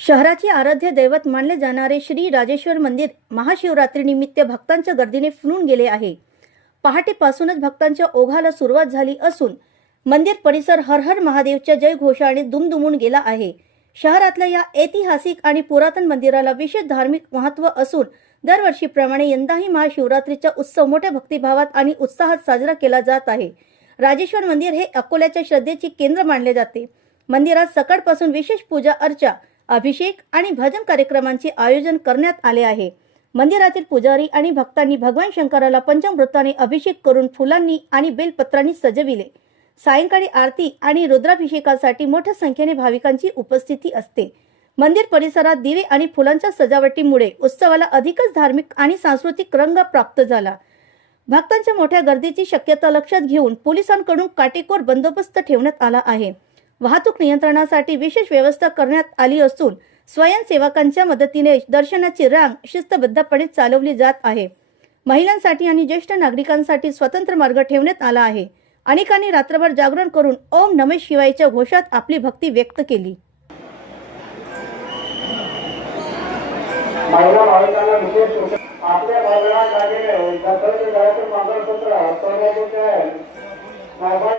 शहराचे आराध्य दैवत मानले जाणारे श्री राजेश्वर मंदिर महाशिवरात्रीनिमित्त भक्तांच्या गर्दीने फुलून गेले आहे। पहाटेपासूनच भक्तांच्या ओघाला सुरुवात झाली असून मंदिर परिसर हर हर महादेवच्या जयघोषाने दुमदुमून गेला आहे। शहरातल्या या ऐतिहासिक आणि पुरातन मंदिराला विशेष धार्मिक महत्त्व असून दरवर्षीप्रमाणे यंदाही महाशिवरात्रीचा उत्सव मोठ्या भक्तिभावात आणि उत्साहात साजरा केला जात आहे। राजेश्वर मंदिर हे अकोल्याच्या श्रद्धेचे केंद्र मानले जाते। मंदिरात सकाळपासून विशेष पूजा अर्चा, अभिषेक आणि भजन कार्यक्रमांचे आयोजन करण्यात आले आहे। मंदिरातील पुजारी आणि भक्तांनी भगवान शंकराला पंचामृताने अभिषेक करून फुलांनी आणि बेलपत्रांनी सजविले। सायंकाळी आरती आणि रुद्राभिषेकासाठी मोठ्या संख्येने भाविकांची उपस्थिती असते। मंदिर परिसरात दिवे आणि फुलांच्या सजावटीमुळे उत्सवाला अधिकच धार्मिक आणि सांस्कृतिक रंग प्राप्त झाला। भक्तांच्या मोठ्या गर्दीची शक्यता लक्षात घेऊन पोलिसांकडून काटेकोर बंदोबस्त ठेवण्यात आला आहे। वाहतूक नियंत्रणासाठी विशेष व्यवस्था करण्यात आली असून स्वयंसेवकांच्या मदतीने दर्शनाची रांग शिस्तबद्धपणे चालवली जात आहे। महिलांसाठी आणि ज्येष्ठ नागरिकांसाठी स्वतंत्र मार्ग ठेवण्यात आला आहे। अनेकांनी रात्रभर जागरण करून ओम नमः शिवायच्या घोषात आपली भक्ती व्यक्त केली। महिला भाविकांना विशेष आपल्या भावना लागेल मंगळसूत्र सोन्याचे